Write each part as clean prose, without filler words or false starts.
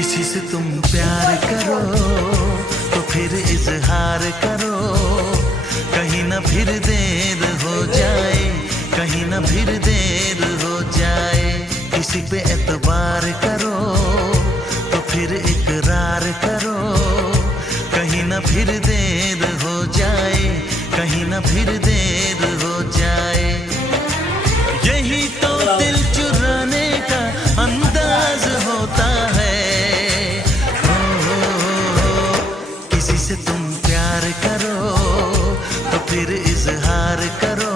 किसी से तुम प्यार करो तो फिर इजहार करो, कहीं ना फिर देर हो जाए, कहीं ना फिर देर हो जाए। किसी पे एतबार करो तो फिर इकरार करो, कहीं ना फिर देर हो जाए, कहीं ना फिर देर हो जाए। यही तो दिल चुराने का अंदाज होता है। किसी से तुम प्यार करो तो फिर इजहार करो,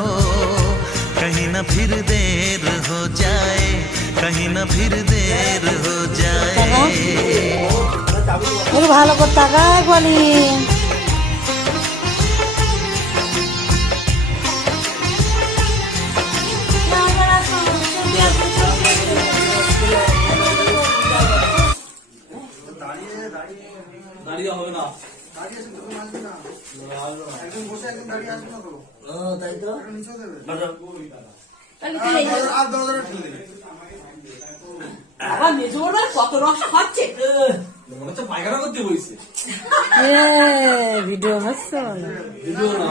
कहीं ना फिर देर हो जाए, कहीं ना फिर देर हो जाए। ভালো করে তাকায় বলি দাঁড়িয়ে হবে না, তাই তো কত রসা খাচ্ছে পায়খানা করতে বসছে। ভিডিও হচ্ছে ভিডিও না,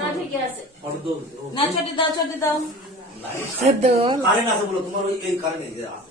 না ঠিক আছে ফটো না ছোটি দাও ছোটি দাও কারেন্ট আছে বলো, তোমার ওই এই কারেন্ট আছে।